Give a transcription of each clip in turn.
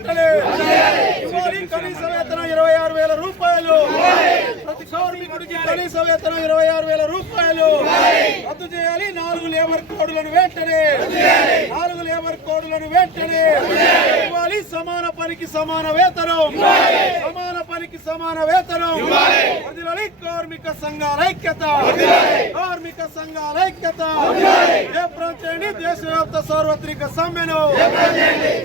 వెంటనే ఇవ్వాలి కనీస వేతనం ఇరవై ఆరు వేల రూపాయలు. ప్రతి కార్మికుడికి కనీస వేతనం ఇరవై ఆరు వేల రూపాయలు. రద్దు చేయాలి. నాలుగు లేబర్ కోడ్లను వెంటనే. నాలుగు లేబర్ కోడ్లను వెంటనే. ఇవ్వాలి సమాన పనికి సమాన వేతనం. సమాన పనికి సమాన వేతనం కార్మిక సంఘాల ఐక్యత. కార్మిక సంఘాల ఐక్యత. ఏప్రిల్ చేయండి దేశవ్యాప్త సార్వత్రిక సమ్మెను.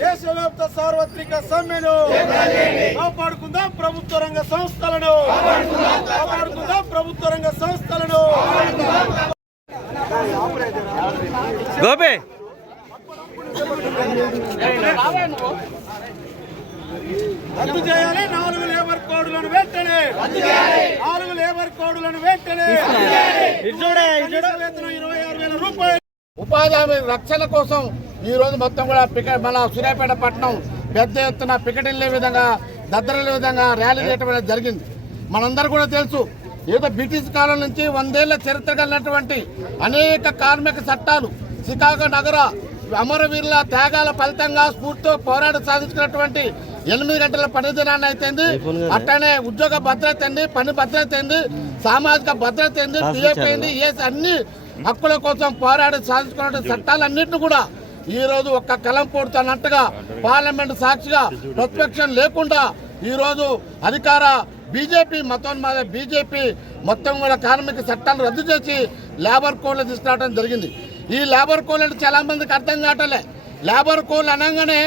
దేశవ్యాప్త సార్వత్రిక సమ్మెను. కాపాడుకుందాం ప్రభుత్వ రంగ సంస్థలను. కాపాడుకుందాం. ప్రభుత్వ రంగ సంస్థలను. గోపి. రద్దు చేయాలి. నాలుగు లేబర్ కోడ్లను వెంటనే. నాలుగు లేబర్ కోడ్లను వెంటనే. కనీస వేతనం ఇరవై ఆరు వేల రూపాయలు. ఉపాధి హామీ రక్షణ కోసం ఈ రోజు మొత్తం కూడా పిక మన సూర్యాపేట పట్టణం పెద్ద ఎత్తున పికెటిల్లే విధంగా దద్దరిల్లే విధంగా ర్యాలీ చేయడం అనేది జరిగింది. మనందరూ కూడా తెలుసు ఏదో బ్రిటిష్ కాలం నుంచి వందేళ్ళ చరిత్ర కలిగినటువంటి అనేక కార్మిక చట్టాలు చికాగో నగర అమరవీరుల త్యాగాల ఫలితంగా స్ఫూర్తితో పోరాటం సాధించుకున్నటువంటి ఎనిమిది గంటల పని దినాన్ని అయితేంది అట్లనే ఉద్యోగ భద్రత అయింది పని భద్రత అయింది సామాజిక భద్రత అయింది పిఎఫ్ అయింది అన్ని హక్కుల కోసం పోరాడి సాధించుకున్న చట్టాలన్నింటినీ కూడా ఈ రోజు ఒక్క కలం పోడుతున్నట్టుగా పార్లమెంట్ సాక్షిగా ప్రతిపక్షం లేకుండా ఈ రోజు అధికార బీజేపీ మతోన్మాద బీజేపీ మొత్తం కూడా కార్మిక చట్టాలు రద్దు చేసి లేబర్ కోడ్లు తీసుకురావడం జరిగింది. ఈ లేబర్ కోడ్ అంటే చాలా మందికి అర్థం కావటలే. లేబర్ కోడ్ అనగానే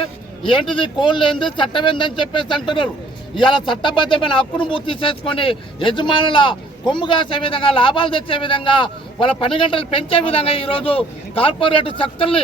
ఏంటిది? కోళ్ళు ఏంది చట్టం ఏందని చెప్పేసి అంటున్నారు. ఇలా చట్టబద్ధమైన హక్కును పూర్తి చేసుకొని యజమానుల కొమ్ము కాసే విధంగా లాభాలు తెచ్చే విధంగా వాళ్ళ పని గంటలు పెంచే విధంగా ఈరోజు కార్పొరేట్ శక్తుల్ని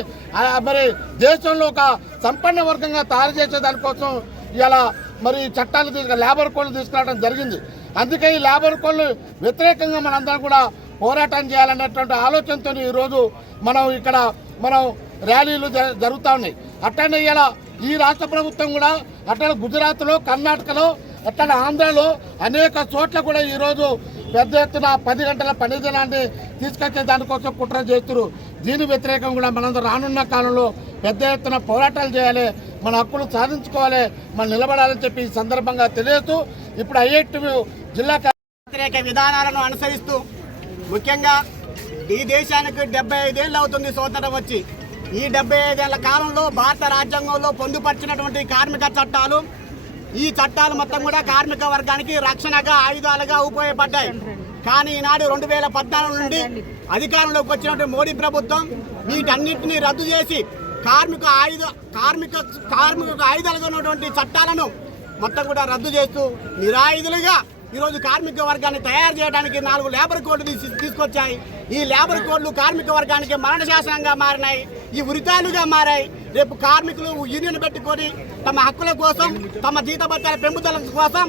మరి దేశంలో ఒక సంపన్న వర్గంగా తయారు చేసే దానికోసం ఇలా మరి చట్టాలు తీసుకు లేబర్ కోళ్ళు తీసుకురావడం జరిగింది. అందుకే ఈ లేబర్ కోళ్ళు వ్యతిరేకంగా మనందరం కూడా పోరాటం చేయాలనేటువంటి ఆలోచనతో ఈరోజు మనం ఇక్కడ మనం ర్యాలీలు జ- జరుగుతూ ఉన్నాయి. అట్టనే ఇలా ఈ రాష్ట్ర ప్రభుత్వం కూడా అట్లా గుజరాత్లో కర్ణాటకలో అట్లా ఆంధ్రలో అనేక చోట్ల కూడా ఈరోజు పెద్ద ఎత్తున పది గంటల పని దినాన్ని తీసుకొచ్చే దానికోసం కుట్ర చేస్తున్నారు దీని వ్యతిరేకం కూడా మనందరూ రానున్న కాలంలో పెద్ద ఎత్తున పోరాటాలు చేయాలి మన హక్కులు సాధించుకోవాలి మనం నిలబడాలని చెప్పి ఈ సందర్భంగా తెలియదు ఇప్పుడు ఐఐటి జిల్లా వ్యతిరేక విధానాలను అనుసరిస్తూ ముఖ్యంగా ఈ దేశానికి డెబ్బై ఐదేళ్ళు అవుతుంది స్వతంత్రం వచ్చి. ఈ డెబ్బై ఐదేళ్ళ కాలంలో భారత రాజ్యాంగంలో పొందుపరిచినటువంటి కార్మిక చట్టాలు ఈ చట్టాలు మొత్తం కూడా కార్మిక వర్గానికి రక్షణగా ఆయుధాలుగా ఉపయోగపడ్డాయి. కానీ ఈనాడు రెండు వేల పద్నాలుగు నుండి అధికారంలోకి వచ్చినటువంటి మోడీ ప్రభుత్వం వీటన్నిటిని రద్దు చేసి కార్మిక ఆయుధ కార్మిక కార్మిక ఆయుధాలుగా ఉన్నటువంటి చట్టాలను మొత్తం కూడా రద్దు చేస్తూ నిరాయుధులుగా ఈరోజు కార్మిక వర్గాన్ని తయారు చేయడానికి నాలుగు లేబర్ కోడ్లు తీసుకొచ్చాయి. ఈ లేబర్ కోడ్లు కార్మిక వర్గానికి మరణ శాసనంగా మారినాయి. ఈ ఉరితాలుగా మారాయి. రేపు కార్మికులు యూనియన్ పెట్టుకొని తమ హక్కుల కోసం తమ జీతభత్యాల పెంపుదల కోసం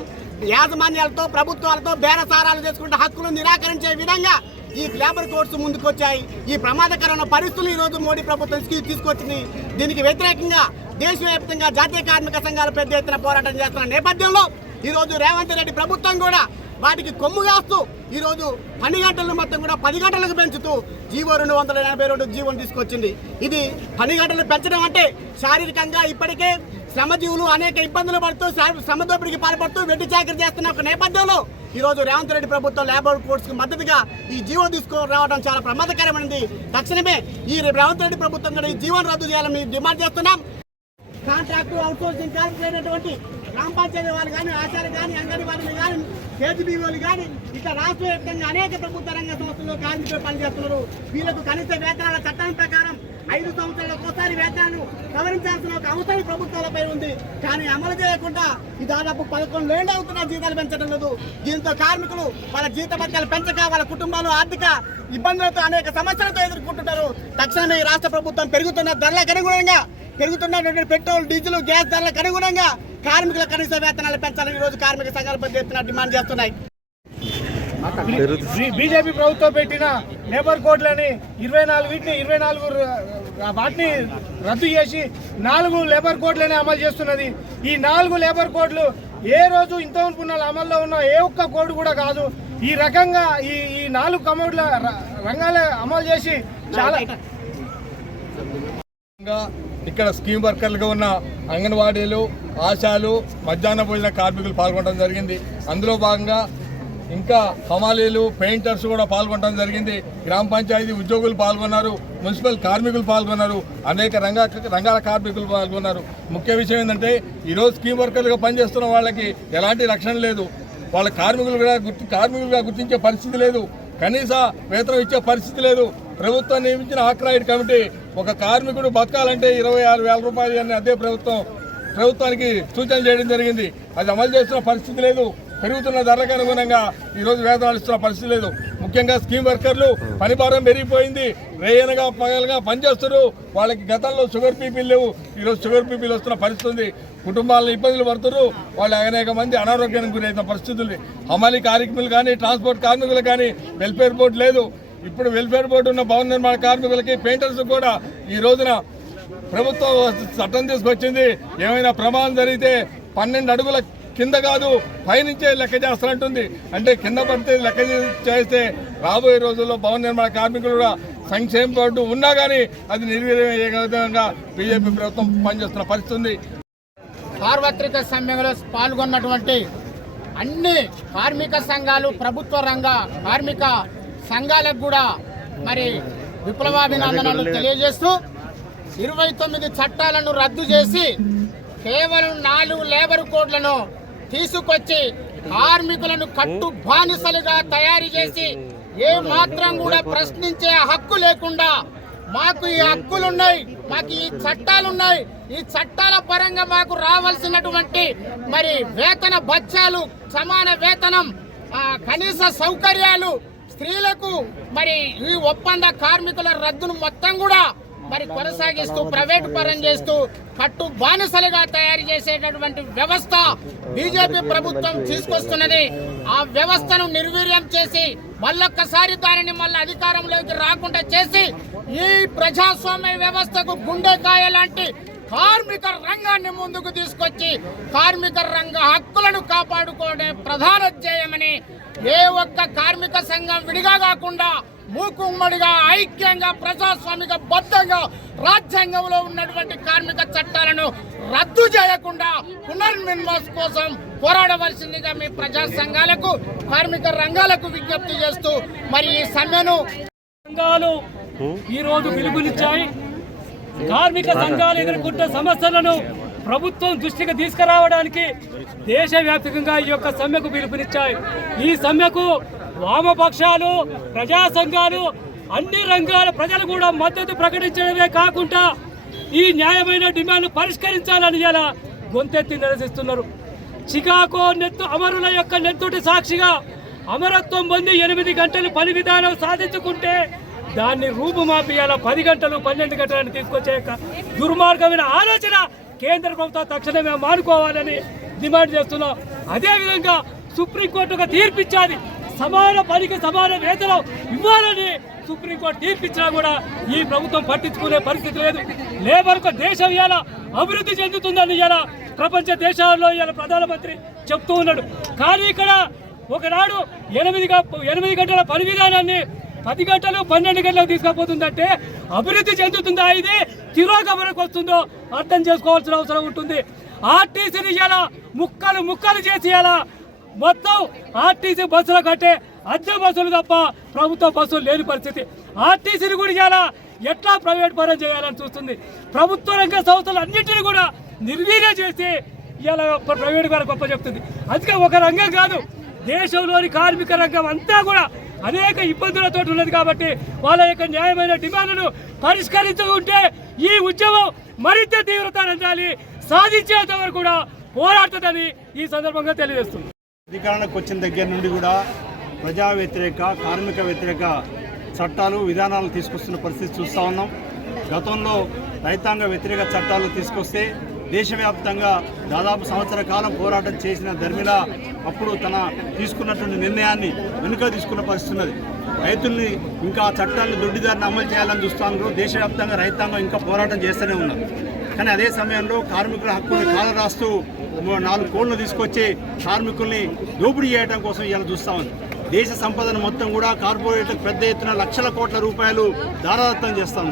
యాజమాన్యాలతో ప్రభుత్వాలతో బేరసారాలు చేసుకుంటే హక్కులు నిరాకరించే విధంగా ఈ లేబర్ కోడ్స్ ముందుకొచ్చాయి. ఈ ప్రమాదకరమైన పరిస్థితులు ఈరోజు మోడీ ప్రభుత్వం తీసుకొచ్చింది. దీనికి వ్యతిరేకంగా దేశవ్యాప్తంగా జాతీయ కార్మిక సంఘాలు పెద్ద ఎత్తున పోరాటం చేస్తున్న నేపథ్యంలో ఈరోజు రేవంత్ రెడ్డి ప్రభుత్వం కూడా వాటికి కొమ్ము కాస్తూ ఈరోజు పని గంటలను మొత్తం కూడా పది గంటలకు పెంచుతూ జీవో రెండు వందల ఎనభై రెండు జీవోని తీసుకొచ్చింది. ఇది పని గంటలు పెంచడం అంటే శారీరకంగా ఇప్పటికే శ్రమజీవులు అనేక ఇబ్బందులు పడుతూ శ్రమదోపిడికి పాల్పడుతూ వెట్టి చాకరీ చేస్తున్న ఒక నేపథ్యంలో ఈరోజు రేవంత్ రెడ్డి ప్రభుత్వం లేబర్ కోర్స్కి మద్దతుగా ఈ జీవో తీసుకురావడం రావడం చాలా ప్రమాదకరమైనది. తక్షణమే ఈ రేవంత్ రెడ్డి ప్రభుత్వం కూడా ఈ జీవోను రద్దు చేయాలని మేము డిమాండ్ చేస్తున్నాం. కాంట్రాక్టు అవుట్సోర్సింగ్ కార్మికులైనటువంటి గ్రామ పంచాయతీ వాళ్ళు కానీ ఆచార్య కానీ అంగన్వాడీలు కానీ కేజీబీఓలు కానీ ఇట్లా రాష్ట్ర వ్యాప్తంగా అనేక ప్రభుత్వ రంగ సంస్థల్లో కార్మికులు పనిచేస్తున్నారు. వీళ్ళకు కనీస వేతనాల చట్టం ప్రకారం ఐదు సంవత్సరాలకు ఒకసారి వేతనాలు సవరించాల్సిన ఒక అవసరం ప్రభుత్వాలపై ఉంది. కానీ అమలు చేయకుండా ఈ దాదాపు పదకొండు ఏళ్ళు అవుతున్న జీతాలు పెంచడం లేదు. దీంతో కార్మికులు వాళ్ళ జీత భత్యాలు పెంచక వాళ్ళ కుటుంబాలు ఆర్థిక ఇబ్బందులతో అనేక సమస్యలతో ఎదుర్కొంటున్నారు. తక్షణమే ఈ రాష్ట్ర ప్రభుత్వం పెరుగుతున్న ధరలకు అనుగుణంగా పెరుగుతున్నటువంటి పెట్రోల్ డీజిల్ గ్యాస్ ధరలకు అనుగుణంగా కార్మికుల కనీస వేతనాలు పెంచాలని ఈ రోజు కార్మిక సంఘాలు పెద్ద ఎత్తున డిమాండ్ చేస్తున్నాయి. బీజేపీ ప్రభుత్వం పెట్టిన లేబర్ కోడ్లని ఇరవై నాలుగు వీటిని ఇరవై నాలుగు వాటిని రద్దు చేసి నాలుగు లేబర్ కోడ్లని అమలు చేస్తున్నది. ఈ నాలుగు లేబర్ కోడ్లు ఏ రోజు ఇంతవరకు ఉన్న అమల్లో ఉన్న ఏ ఒక్క కోడ్ కూడా కాదు. ఈ రకంగా ఈ ఈ నాలుగు కమోడ్ల రంగాలే అమలు చేసి చాలా ఇక్కడ స్కీమ్ వర్కర్లుగా ఉన్న అంగన్వాడీలు ఆశాలు మధ్యాహ్న భోజన కార్మికులు పాల్గొనడం జరిగింది. అందులో భాగంగా ఇంకా హమాలీలు పెయింటర్స్ కూడా పాల్గొనడం జరిగింది. గ్రామ పంచాయతీ ఉద్యోగులు పాల్గొన్నారు మున్సిపల్ కార్మికులు పాల్గొన్నారు అనేక రంగ రంగాల కార్మికులు పాల్గొన్నారు. ముఖ్య విషయం ఏంటంటే ఈరోజు స్కీమ్ వర్కర్లుగా పనిచేస్తున్న వాళ్ళకి ఎలాంటి రక్షణ లేదు. వాళ్ళ కార్మికులుగా గుర్తి కార్మికులుగా గుర్తించే పరిస్థితి లేదు. కనీస వేతనం ఇచ్చే పరిస్థితి లేదు. ప్రభుత్వం నియమించిన ఆక్రాయిడ్ కమిటీ ఒక కార్మికుడు బతకాలంటే ఇరవై ఆరు వేల రూపాయలు అని అదే ప్రభుత్వం ప్రభుత్వానికి సూచన చేయడం జరిగింది. అది అమలు చేస్తున్న పరిస్థితి లేదు. పెరుగుతున్న ధరలకు అనుగుణంగా ఈరోజు వేతనాలు ఇస్తున్న పరిస్థితి లేదు. ముఖ్యంగా స్కీమ్ వర్కర్లు పని భారం పెరిగిపోయింది. రేయనగా పగలగా పనిచేస్తారు వాళ్ళకి గతంలో షుగర్ పీపీలు లేవు. ఈరోజు షుగర్ పీపీలు వస్తున్న పరిస్థితి ఉంది. కుటుంబాలను ఇబ్బందులు పడుతున్నారు. వాళ్ళు అనేక మంది అనారోగ్యానికి గురైన పరిస్థితులు హమాలి కార్మికులు కానీ ట్రాన్స్పోర్ట్ కార్మికులు కానీ వెల్ఫేర్ బోర్డు లేదు. వెల్ఫేర్ బోర్డు ఉన్న భవన నిర్మాణ కార్మికులకి పెయింటర్స్ కూడా ఈ రోజున ప్రభుత్వం చట్టం తీసుకొచ్చింది. ఏమైనా ప్రమాదం జరిగితే పన్నెండు అడుగుల కింద కాదు పైనుంచే లెక్క చేస్తానంటుంది అంటే కింద పడితే లెక్క చేస్తే రాబోయే రోజుల్లో భవన నిర్మాణ కార్మికులు కూడా సంక్షేమ బోర్డు ఉన్నా కానీ అది నిర్వీర్యం విధంగా బీజేపీ ప్రభుత్వం పనిచేస్తున్న పరిస్థితి ఉంది. సార్వత్రిక సమ్మెలో పాల్గొన్నటువంటి అన్ని కార్మిక సంఘాలు ప్రభుత్వ రంగ కార్మిక సంఘాలకు కూడా మరి విప్లవాభినందనలు తెలియజేస్తూ ఇరవై తొమ్మిది చట్టాలను రద్దు చేసి కేవలం నాలుగు లేబర్ కోడ్లను తీసుకొచ్చి కార్మికులను కట్టు బానిసలుగా తయారు చేసి ఏ మాత్రం కూడా ప్రశ్నించే హక్కు లేకుండా మాకు ఈ హక్కులున్నాయి మాకు ఈ చట్టాలున్నాయి ఈ చట్టాల పరంగా మాకు రావాల్సినటువంటి మరి వేతన బత్యాలు సమాన వేతనం కనీస సౌకర్యాలు స్త్రీలకు మరి ఈ ఒప్పంద కార్మికుల రద్దును మొత్తం కూడా మరి కొనసాగిస్తూ ప్రైవేటు పరం చేస్తూ కట్టు బానిసలుగా తయారు చేసేటటువంటి వ్యవస్థ బీజేపీ ప్రభుత్వం తీసుకొస్తున్నది. ఆ వ్యవస్థను నిర్వీర్యం చేసి మళ్ళొక్కసారి దానిని మళ్ళీ అధికారంలోకి రాకుండా చేసి ఈ ప్రజాస్వామ్య వ్యవస్థకు గుండెకాయ లాంటి కార్మిక రంగాన్ని ముందుకు తీసుకొచ్చి కార్మిక రంగ హక్కులను కాపాడుకోవడం ప్రధాన ధ్యేయమని ఏ ఒక్క కార్మిక సంఘం విడిగా కాకుండా మూకుమ్మడిగా ఐక్యంగా ప్రజాస్వామిక బద్ధంగా రాజ్యాంగంలో ఉన్నటువంటి కార్మిక చట్టాలను రద్దు చేయకుండా పునర్నిర్మాస్ కోసం పోరాడవలసిందిగా మీ ప్రజా సంఘాలకు కార్మిక రంగాలకు విజ్ఞప్తి చేస్తూ మరి ఈ సమ్మెను సంఘాలు ఈ రోజు పిలుపునిచ్చాయి. కార్మిక సంఘాలు ఎదుర్కొంటున్న సమస్యలను ప్రభుత్వం దృష్టికి తీసుకురావడానికి దేశవ్యాప్తంగా ఈ యొక్క సమ్మెకు పిలుపునిచ్చాయి. ఈ సమ్మెకు వామపక్షాలు ప్రజా సంఘాలు అన్ని రంగాల ప్రజలు కూడా మద్దతు ప్రకటించడమే కాకుండా ఈ న్యాయమైన డిమాండ్ పరిష్కరించాలని ఇలా గొంతెత్తి నిరసిస్తున్నారు. చికాగో నెత్తు అమరుల యొక్క నెత్తుటి సాక్షిగా అమరత్వం పొంది ఎనిమిది గంటలు పని విధానం సాధించుకుంటే దాన్ని రూపుమాపియాల పది గంటలు పన్నెండు గంటలను తీసుకొచ్చే యొక్క దుర్మార్గమైన ఆలోచన కేంద్ర ప్రభుత్వం తక్షణమే మానుకోవాలని డిమాండ్ చేస్తున్నాం. అదేవిధంగా సుప్రీంకోర్టు ఒక తీర్పిచ్చాది సమాన పనికి సమాన వేతనం ఇవ్వాలని సుప్రీంకోర్టు తీర్పిచ్చినా కూడా ఈ ప్రభుత్వం పట్టించుకునే పరిస్థితి లేదు. లేబర్కు దేశం ఇలా అభివృద్ధి చెందుతుందని ఇలా ప్రపంచ దేశాల్లో ఇలా ప్రధానమంత్రి చెప్తూ ఉన్నాడు. కానీ ఇక్కడ ఒకనాడు ఎనిమిది ఎనిమిది గంటల పని విధానాన్ని పది గంటలు పన్నెండు గంటలకు తీసుకుపోతుందంటే అభివృద్ధి చెందుతుందా ఇది? తిరోగమనకు వస్తుందో అర్థం చేసుకోవాల్సిన అవసరం ఉంటుంది. ఆర్టీసీని ఇలా ముక్కలు ముక్కలు చేసి ఇలా మొత్తం ఆర్టీసీ బస్సులు కట్టే అద్దె బస్సులు తప్ప ప్రభుత్వ బస్సులు లేని పరిస్థితి. ఆర్టీసీని కూడా ఇలా ఎట్లా ప్రైవేట్ పరం చేయాలని చూస్తుంది. ప్రభుత్వ రంగ సంస్థలు అన్నింటినీ కూడా నిర్వీర్యం చేసి ఇలా ప్రైవేట్ గారు గొప్ప చెప్తుంది. అందుకే ఒక రంగం కాదు దేశంలోని కార్మిక రంగం అంతా కూడా అనేక ఇబ్బందులతో ఉన్నది కాబట్టి వాళ్ళ యొక్క న్యాయమైన డిమాండ్లను పరిష్కరించుకుంటే ఈ ఉద్యమం మరింత తీవ్రత అందాలి సాధించేంత వరకు కూడా పోరాడుతుందని ఈ సందర్భంగా తెలియజేస్తుంది. అధికారానికి వచ్చిన దగ్గర నుండి కూడా ప్రజా వ్యతిరేక కార్మిక వ్యతిరేక చట్టాలు విధానాలు తీసుకొస్తున్న పరిస్థితి చూస్తూ ఉన్నాం. గతంలో రైతాంగ వ్యతిరేక చట్టాలు తీసుకొస్తే దేశవ్యాప్తంగా దాదాపు సంవత్సర కాలం పోరాటం చేసిన ధర్మిల అప్పుడు తన తీసుకున్నటువంటి నిర్ణయాన్ని వెనుక తీసుకున్న పరిస్థితున్నది రైతుల్ని ఇంకా చట్టాన్ని దొడ్డిదారిని అమలు చేయాలని చూస్తాను దేశవ్యాప్తంగా రైతాంగం ఇంకా పోరాటం చేస్తూనే ఉన్నారు కానీ అదే సమయంలో కార్మికుల హక్కుల్ని కాల రాస్తూ నాలుగు కోళ్ళు తీసుకొచ్చి కార్మికుల్ని దోపిడీ చేయడం కోసం ఇలా చూస్తా ఉంది. దేశ సంపదను మొత్తం కూడా కార్పొరేట్లకు పెద్ద ఎత్తున లక్షల కోట్ల రూపాయలు దారాదత్తం చేస్తా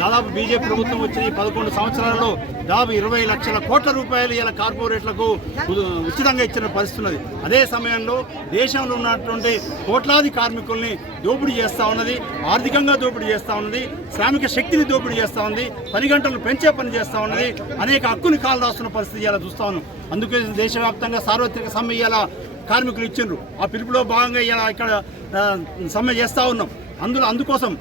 దాదాపు బీజేపీ ప్రభుత్వం వచ్చిన ఈ పదకొండు సంవత్సరాలలో దాదాపు ఇరవై లక్షల కోట్ల రూపాయలు ఇలా కార్పొరేట్లకు ఉచితంగా ఇచ్చిన పరిస్థితి ఉన్నది. అదే సమయంలో దేశంలో ఉన్నటువంటి కోట్లాది కార్మికుల్ని దోపిడీ చేస్తూ ఉన్నది ఆర్థికంగా దోపిడీ చేస్తూ ఉన్నది శ్రామిక శక్తిని దోపిడీ చేస్తూ ఉంది పని గంటలు పెంచే పని చేస్తూ ఉన్నది అనేక హక్కుని కాలు రాస్తున్న పరిస్థితి ఇలా చూస్తా ఉన్నాం. అందుకే దేశవ్యాప్తంగా సార్వత్రిక సమ్మె ఇలా కార్మికులు ఇచ్చిండ్రు. ఆ పిలుపులో భాగంగా ఇలా ఇక్కడ సమ్మె చేస్తూ ఉన్నాం. అందులో అందుకోసం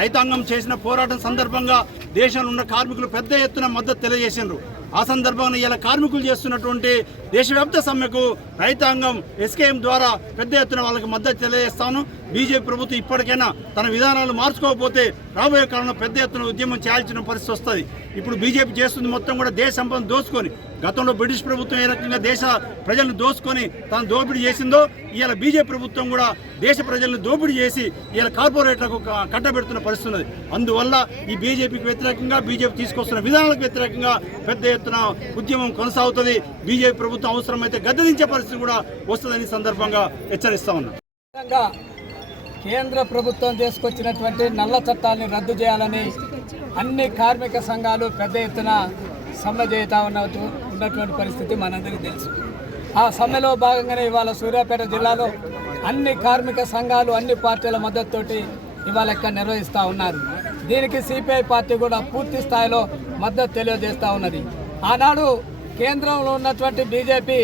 రైతాంగం చేసిన పోరాటం సందర్భంగా దేశంలో ఉన్న కార్మికులు పెద్ద ఎత్తున మద్దతు తెలియజేసిండ్రు. ఆ సందర్భంగా ఇలా కార్మికులు చేస్తున్నటువంటి దేశవ్యాప్త సమ్మెకు రైతాంగం ఎస్కేఎం ద్వారా పెద్ద ఎత్తున వాళ్ళకి మద్దతు తెలియజేస్తాను. బీజేపీ ప్రభుత్వం ఇప్పటికైనా తన విధానాలు మార్చుకోకపోతే రాబోయే కాలంలో పెద్ద ఎత్తున ఉద్యమం చేయాల్సిన పరిస్థితి వస్తుంది. ఇప్పుడు బీజేపీ చేస్తుంది మొత్తం కూడా దేశ సంపద దోచుకొని గతంలో బ్రిటిష్ ప్రభుత్వం ఏ రకంగా దేశ ప్రజలను దోచుకొని తాను దోపిడీ చేసిందో ఇవాళ బీజేపీ ప్రభుత్వం కూడా దేశ ప్రజలను దోపిడీ చేసి ఇవాళ కార్పొరేట్లకు కట్టబెడుతున్న పరిస్థితి ఉన్నది. అందువల్ల ఈ బీజేపీకి వ్యతిరేకంగా బీజేపీ తీసుకొస్తున్న విధానాలకు వ్యతిరేకంగా పెద్ద ఎత్తున ఉద్యమం కొనసాగుతుంది. బీజేపీ ప్రభుత్వం అవసరమైతే గద్దదించే పరిస్థితి కూడా వస్తుందని సందర్భంగా హెచ్చరిస్తా ఉన్నాం. కేంద్ర ప్రభుత్వం తీసుకొచ్చినటువంటి నల్ల చట్టాలని రద్దు చేయాలని అన్ని కార్మిక సంఘాలు పెద్ద ఎత్తున సమ్మె చేస్తూ ఉన్నటువంటి పరిస్థితి మనందరికీ తెలుసు. ఆ సమ్మెలో భాగంగానే ఇవాళ సూర్యాపేట జిల్లాలో అన్ని కార్మిక సంఘాలు అన్ని పార్టీల మద్దతుతోటి ఇవాళ ఇక్కడ నిర్వహిస్తూ ఉన్నారు. దీనికి సిపిఐ పార్టీ కూడా పూర్తి స్థాయిలో మద్దతు తెలియజేస్తూ ఉన్నది. ఆనాడు కేంద్రంలో ఉన్నటువంటి బీజేపీ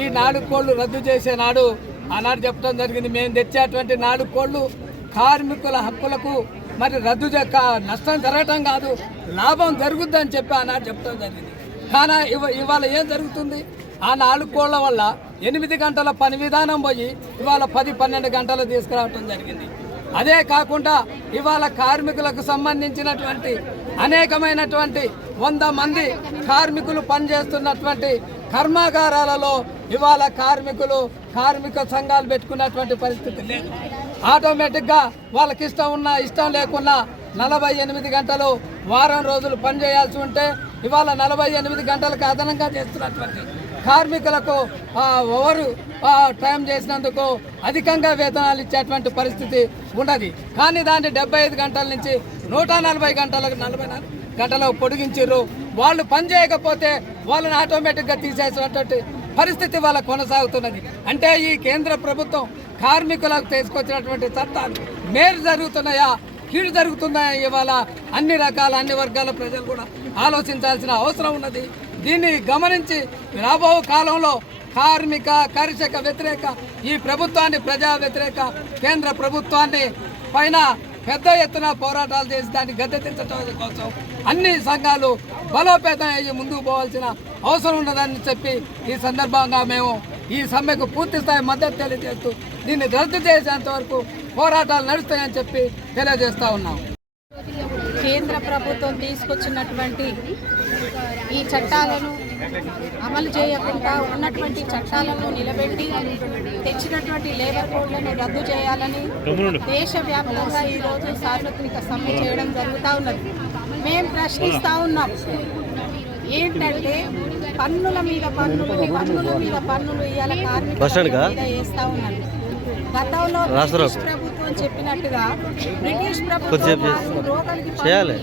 ఈ నాలుగు కోళ్ళు రద్దు చేసే నాడు ఆనాడు చెప్పడం జరిగింది. మేము తెచ్చేటువంటి నాలుగు కోళ్ళు కార్మికుల హక్కులకు మరి రద్దు చెక్క నష్టం జరగటం కాదు లాభం జరుగుద్దని చెప్పి ఆనాడు చెప్పడం జరిగింది. కానీ ఇవ ఇవాళ ఏం జరుగుతుంది? ఆ నాలుగు కోళ్ళ వల్ల ఎనిమిది గంటల పని విధానం పోయి ఇవాళ పది పన్నెండు గంటలు తీసుకురావటం జరిగింది. అదే కాకుండా ఇవాళ కార్మికులకు సంబంధించినటువంటి అనేకమైనటువంటి వంద మంది కార్మికులు పనిచేస్తున్నటువంటి కర్మాగారాలలో ఇవాళ కార్మికులు కార్మిక సంఘాలు పెట్టుకున్నటువంటి పరిస్థితి. లేదు ఆటోమేటిక్గా వాళ్ళకి ఇష్టం ఉన్నా ఇష్టం లేకున్నా నలభై ఎనిమిది గంటలు వారం రోజులు పనిచేయాల్సి ఉంటే ఇవాళ నలభై ఎనిమిది గంటలకు అదనంగా చేస్తున్నటువంటి కార్మికులకు ఓవరు టైం చేసినందుకు అధికంగా వేతనాలు ఇచ్చేటువంటి పరిస్థితి ఉన్నది కానీ దాన్ని డెబ్బై ఐదు గంటల నుంచి నూట నలభై గంటలకు నలభై నాలుగు గంటలకు పొడిగించారు వాళ్ళు పని చేయకపోతే వాళ్ళని ఆటోమేటిక్గా తీసేసినటువంటి పరిస్థితి వాళ్ళ కొనసాగుతున్నది. అంటే ఈ కేంద్ర ప్రభుత్వం కార్మికులకు తీసుకొచ్చినటువంటి చట్టాలు మేలు జరుగుతున్నాయా? కీడు జరుగుతున్నాయా ఇవాళ? అన్ని రకాల అన్ని వర్గాల ప్రజలు కూడా ఆలోచించాల్సిన అవసరం ఉన్నది. దీన్ని గమనించి రాబో కాలంలో కార్మిక కర్షక వ్యతిరేక ఈ ప్రభుత్వాన్ని ప్రజా వ్యతిరేక కేంద్ర ప్రభుత్వాన్ని పైన పెద్ద ఎత్తున పోరాటాలు చేసి దాన్ని గద్దెదించడం కోసం అన్ని సంఘాలు బలోపేతం అయ్యి ముందుకు పోవాల్సిన అవసరం ఉన్నదని చెప్పి ఈ సందర్భంగా మేము ఈ సమ్మెకు పూర్తి స్థాయి మద్దతు తెలియజేస్తూ దీన్ని రద్దు చేసేంత వరకు పోరాటాలు నడుస్తాయని చెప్పి తెలియజేస్తా ఉన్నాం. కేంద్ర ప్రభుత్వం తీసుకొచ్చినటువంటి ఈ చట్టాలను అమలు చేయకుండా ఉన్నటువంటి చట్టాలను నిలబెట్టి తెచ్చినటువంటి లేబర్ కోడ్లను రద్దు చేయాలని దేశవ్యాప్తంగా ఈరోజు సార్వత్రిక సమ్మె చేయడం జరుగుతూ ఉన్నది. మేము ప్రశ్నిస్తూ ఉన్నాం. ఏంటంటే పన్నుల మీద పన్నులు పన్నుల మీద పన్నులు ఇవాళ కార్మికుల మీద వేస్తా ఉన్నారు. గతంలో బ్రిటిష్ ప్రభుత్వం చెప్పినట్టుగా బ్రిటిష్ ప్రభుత్వం రోగలికి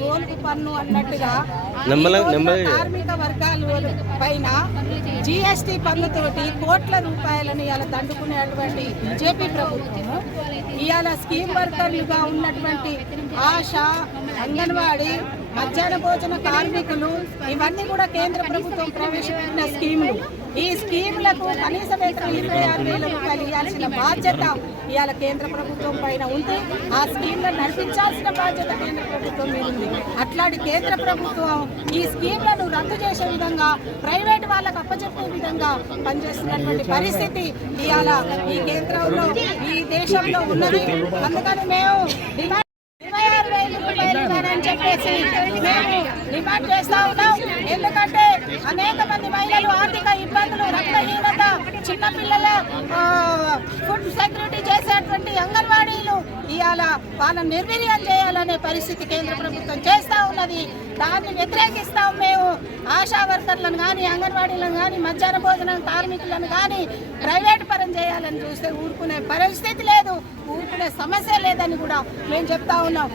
రోలుకు పన్ను అన్నట్టుగా కార్మిక వర్గాల పైన జిఎస్టి పన్నుతోటి కోట్ల రూపాయలను ఇలా దండుకునేటువంటి బీజేపీ ప్రభుత్వము ఇవాళ స్కీమ్ వర్కర్లుగా ఉన్నటువంటి ఆశ అంగన్వాడీ మధ్యాహ్న భోజన కార్మికులు ఇవన్నీ కూడా కేంద్ర ప్రభుత్వం ప్రవేశపెట్టిన స్కీములు. ఈ స్కీములకు కనీస వేతనం ఇరవై ఆరు వేల రూపాయలు ఇవ్వాల్సిన బాధ్యత ఇవాళ కేంద్ర ప్రభుత్వం పైన ఉంది. ఆ స్కీమ్లను నడిపించాల్సిన బాధ్యత కేంద్ర ప్రభుత్వం మీద ఉంది. అట్లాంటి కేంద్ర ప్రభుత్వం ఈ స్కీమ్లను రద్దు చేసే విధంగా ప్రైవేట్ వాళ్ళకు అప్పచెప్పే విధంగా పనిచేస్తున్నటువంటి పరిస్థితి ఇవాళ ఈ కేంద్రంలో ఈ దేశంలో ఉన్నది. అందుకని మేము డిమాండ్ ఇరవై ఆరు వేల రూపాయలు ఇవ్వాలని చెప్పేసి మేము డిమాండ్ చేస్తా ఉన్నాం. ఎందుకంటే అనేక మంది మహిళలు ఆర్థిక ఇబ్బందులు రక్తహీనత చిన్నపిల్లల ఫుడ్ సెక్యూరిటీ చేసేటువంటి అంగన్వాడీలు ఇవాళ వాళ్ళని నిర్వీర్యం చేయాలనే పరిస్థితి కేంద్ర ప్రభుత్వం చేస్తా ఉన్నది. దాన్ని వ్యతిరేకిస్తాం మేము. ఆశా వర్కర్లను కానీ అంగన్వాడీలను కానీ మధ్యాహ్న భోజనం కార్మికులను కానీ ప్రైవేట్ పరం చేయాలని చూస్తే ఊరుకునే పరిస్థితి లేదు. ఊరుకునే సమస్య లేదని కూడా మేము చెప్తా ఉన్నాం.